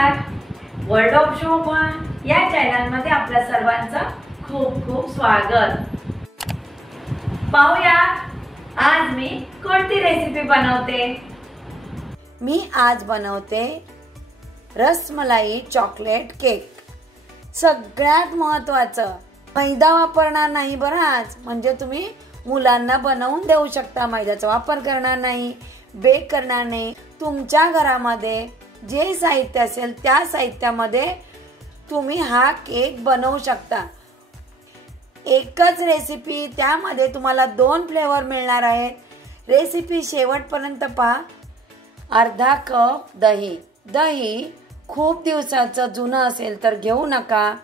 नमस्कार. World of शोभा या चॅनलमध्ये आपल्या सर्वांचं खूप खूप स्वागत. पाहूया आज मी कोणती रेसिपी बनवते. मी आज बनवते रसमलाई चॉकलेट केक. सगळ्यात महत्त्वाचं मैदा वापरणार नाही बरं आज, म्हणजे तुम्ही मुलांना बनवून देऊ शकता. मैद्याचा वापर करणार नाही, बेक करणार नाही. तुमच्या घरामध्ये जे साहित्य असेल त्या साहित्यामध्ये तुम्ही हा केक बनवू शकता. एकच रेसिपी, त्यामध्ये तुम्हाला 2 फ्लेवर मिळणार आहेत. रेसिपी शेवटपर्यंत पहा. अर्धा कप दही. दही खूप दिवसाचं जुनं असेल तर घेऊ नका.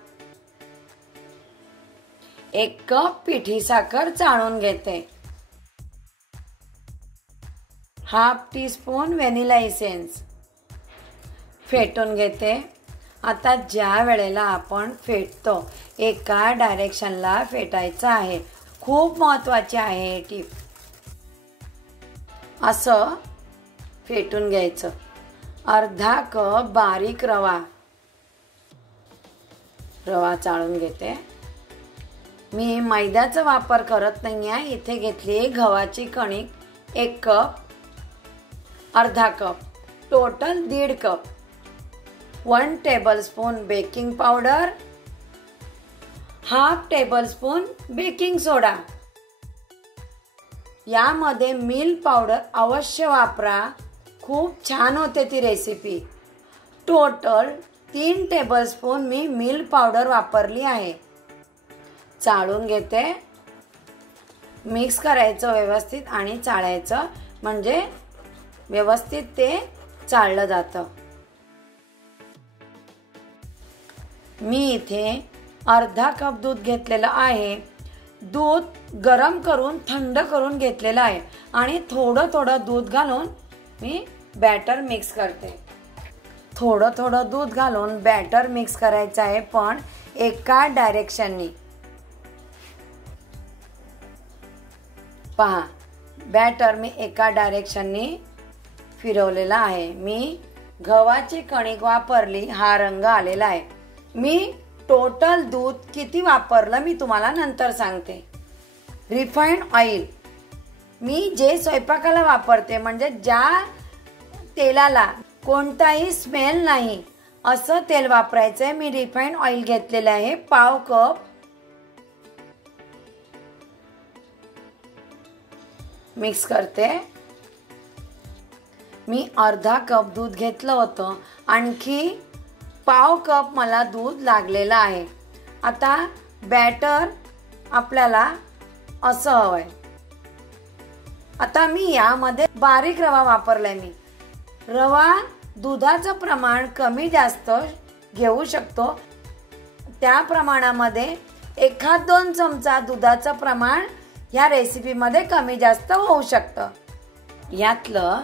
1 कप पिठी साखर चाळून घेते. हाफ टीस्पून व्हॅनिला इसेन्स फेटून घेते. आता ज्या वेळेला आपण फेटतो एका डायरेक्शनला फेटायचं आहे. खूप महत्त्वाची आहे ही टीप. असं फेटून घ्यायचं. अर्धा कप बारीक रवा चाळून घेते. मी मैद्याचा वापर करत नाही आहे. इथे घेतली गव्हाची कणिक 1 कप. अर्धा cup total 1.5 cup. 1 tablespoon baking powder. Half tablespoon baking soda. यामध्ये मिल्क पावडर अवश्य वापरा, खूप छान होते ती रेसिपी. टोटल 3 टेबलस्पून मी मिल्क पावडर वापरली आहे. चाळून घेते. मिक्स करायचं व्यवस्थित आणि चाळायचं, म्हणजे व्यवस्थित ते चाळलं जातं. मी इथे अर्धा कप दूध घेतलेलं आहे. दूध गरम करून थंड करून घेतलेलं आहे आणि थोडं थोडं दूध घालून मी बॅटर मिक्स करते. थोडं थोडं दूध घालून बॅटर मिक्स करायचं आहे, पण एका डायरेक्शननी. पहा, बॅटर मी एका डायरेक्शननी फिरवलेला आहे. मी गव्हाची कणिक वापरली, हा रंग आलेला आहे. मी टोटल दूध किती वापरलं मी तुम्हाला नंतर सांगते. रिफाइंड ऑइल मी जे स्वयंपाकाला वापरते, म्हणजे ज्या तेलाला कोणताही स्मेल नाही असं तेल वापरायचंय. मी रिफाइंड ऑइल घेतलेलं आहे 1/2 कप. मिक्स करते. मी अर्धा कप दूध घेतलं होतं, आणखी 1/2 कप मला दूध लागलेलं आहे. आता बॅटर आपल्याला असं हवंय. आता मी यामध्ये बारीक रवा वापरलाय. मी रवा दुधाचं प्रमाण कमी जास्त घेऊ शकतो. त्या प्रमाणामध्ये 1-2 चमचा दुधाचं प्रमाण या रेसिपीमध्ये कमी जास्त होऊ शकतं. यातलं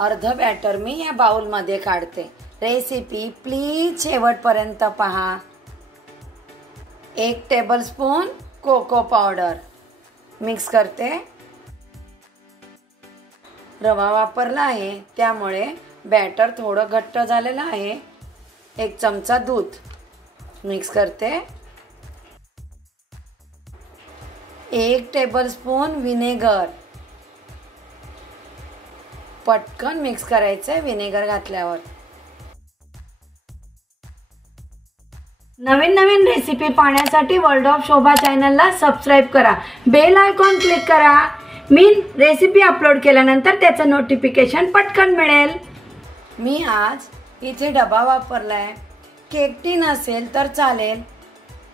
अर्ध बॅटर मी या बाउलमध्ये काढते. रेसिपी प्लीज शेवटपर्यंत पहा. 1 टेबलस्पून कोको पावडर मिक्स करते. रवा वापरला आहे त्यामुळे बॅटर थोडं घट्ट झालेलं आहे. 1 चमचा दूध मिक्स करते. 1 टेबलस्पून व्हिनेगर. पटकन मिक्स करायचंय व्हिनेगर घातल्यावर. नवीन नवीन रेसिपी पाहण्यासाठी वर्ल्ड ऑफ शोभा चॅनलला सबस्क्राईब करा. बेल आयकॉन क्लिक करा. मी रेसिपी अपलोड केल्यानंतर त्याचं नोटिफिकेशन पटकन मिळेल. मी आज इथे डबा वापरलाय. केक टीन असेल तर चालेल,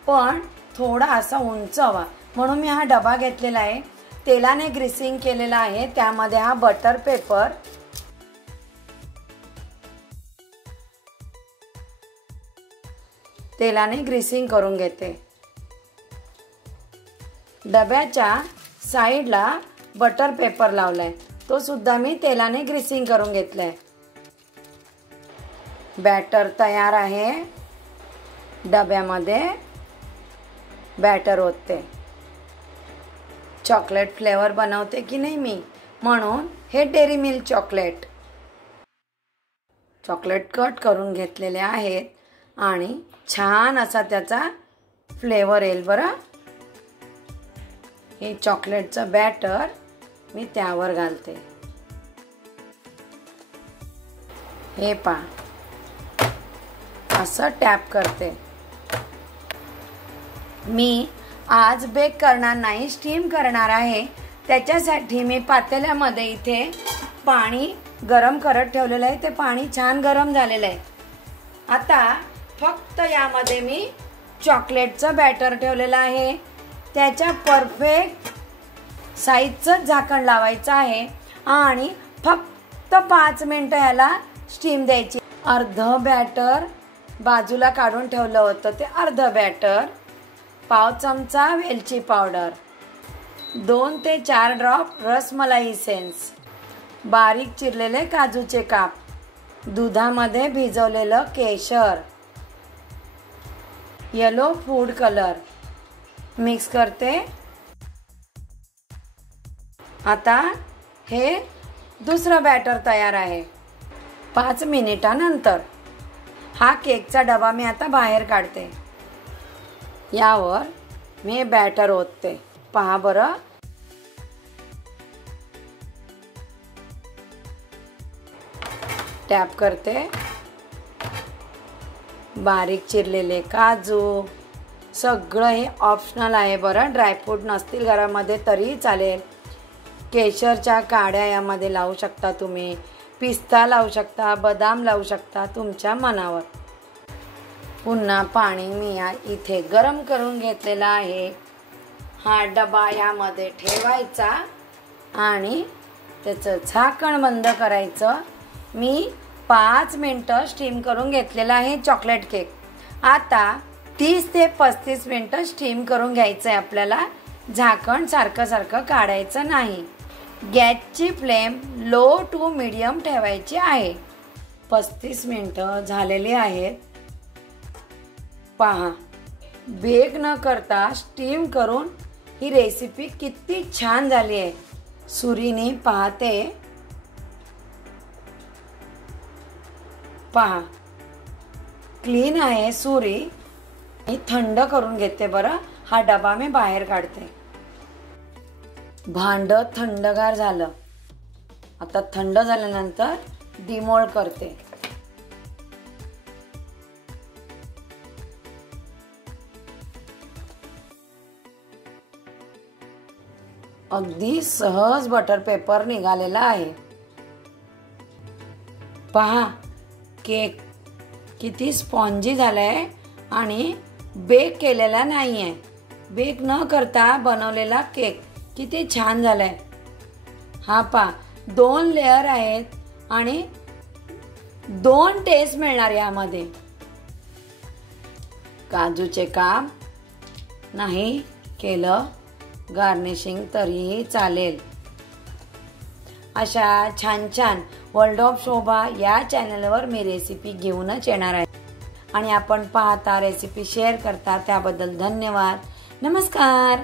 पण थोडा असा उंच हवा म्हणून मी हा डबा घेतलेला आहे. तेलाने ग्रीसिंग केलेला आहे. त्यामध्ये हा बटर पेपर. तेलाने ग्रीसिंग करून घेते. डब्याच्या साईडला बटर पेपर लावलाय, तो सुद्धा मी तेलाने ग्रीसिंग करून घेतलाय. बॅटर तयार आहे. डब्यामध्ये बॅटर ओतते. चॉकलेट फ्लेवर बनवते की नाही मी, म्हणून हे dairy milk chocolate. Chocolate cut करून घेतलेले आहेत आणि छान असा त्याचा फ्लेवर येईल बरं. हे चॉकलेटचं बॅटर मी त्यावर घालते. हे पहा असं टॅप करते. मी आज बेक करणार नाही, स्टीम करणार आहे. त्याच्यासाठी मी पातेल्यामध्ये इथे पाणी गरम करत ठेवलेलं आहे. ते पाणी छान गरम झालेलं आहे. आता फक्त यामध्ये मी चॉकलेटचं बॅटर ठेवलेलं आहे. त्याच्या परफेक्ट साईजचं झाकण लावायचं आहे आणि फक्त 5 मिनिटं याला स्टीम द्यायची. अर्ध बॅटर बाजूला काढून ठेवलं होतं, ते अर्ध बॅटर, पाव चमचा वेलची पावडर, 2 ते 4 ड्रॉप रसमलाई इसेन्स, बारीक चिरलेले काजूचे काप, दुधामध्ये भिजवलेलं केशर, येलो फूड कलर मिक्स करते. आता हे दुसरं बॅटर तयार आहे. 5 मिनिटानंतर हा केकचा डबा मी आता बाहेर काढते. यावर मी बॅटर ओतते. पहा बरं, टॅप करते. बारीक चिरलेले काजू, सगळं हे ऑप्शनल आहे बरं. ड्रायफ्रूट नसतील घरामध्ये तरी चालेल. केशरच्या काड्या यामध्ये लावू शकता तुम्ही, पिस्ता लावू शकता, बदाम लावू शकता, तुमच्या मनावर. पुन्हा पाणी मी इथे गरम करून घेतलेला आहे. हा डबा यामध्ये ठेवायचा आणि त्याचं झाकण बंद करायचं. मी 5 मिनिटं स्टीम करून घेतलेला आहे चॉकलेट केक. आता 30 ते 35 मिनिटं स्टीम करून घ्यायचं आहे आपल्याला. झाकण सारखं सारखं काढायचं नाही. गॅसची फ्लेम लो टू मीडियम ठेवायची आहे. 35 मिनिटं झालेली आहेत. पहा, बेक न करता स्टीम करून ही रेसिपी किती छान झाली आहे. सुरीने पाहते, पहा क्लीन आहे सुरी. मी थंड करून घेते बरं. हा डबा मी बाहेर काढते. भांड थंडगार झालं. आता थंड झाल्यानंतर डिमोल्ड करते. अगदी सहज बटर पेपर निघालेला आहे. पहा केक किती स्पॉन्जी झालाय आणि बेक केलेला नाहीये. बेक न करता बनवलेला केक किती छान झालाय. हा पहा, 2 लेअर आहेत आणि 2 टेस्ट मिळणार यामध्ये. काजूचे काप नाही केलं गार्निशिंग तरीही चालेल. अशा छान छान वर्ल्ड ऑफ शोभा या चॅनलवर मी रेसिपी घेऊनच येणार आहे. आणि आपण पाहता, रेसिपी शेअर करता त्याबद्दल धन्यवाद. नमस्कार.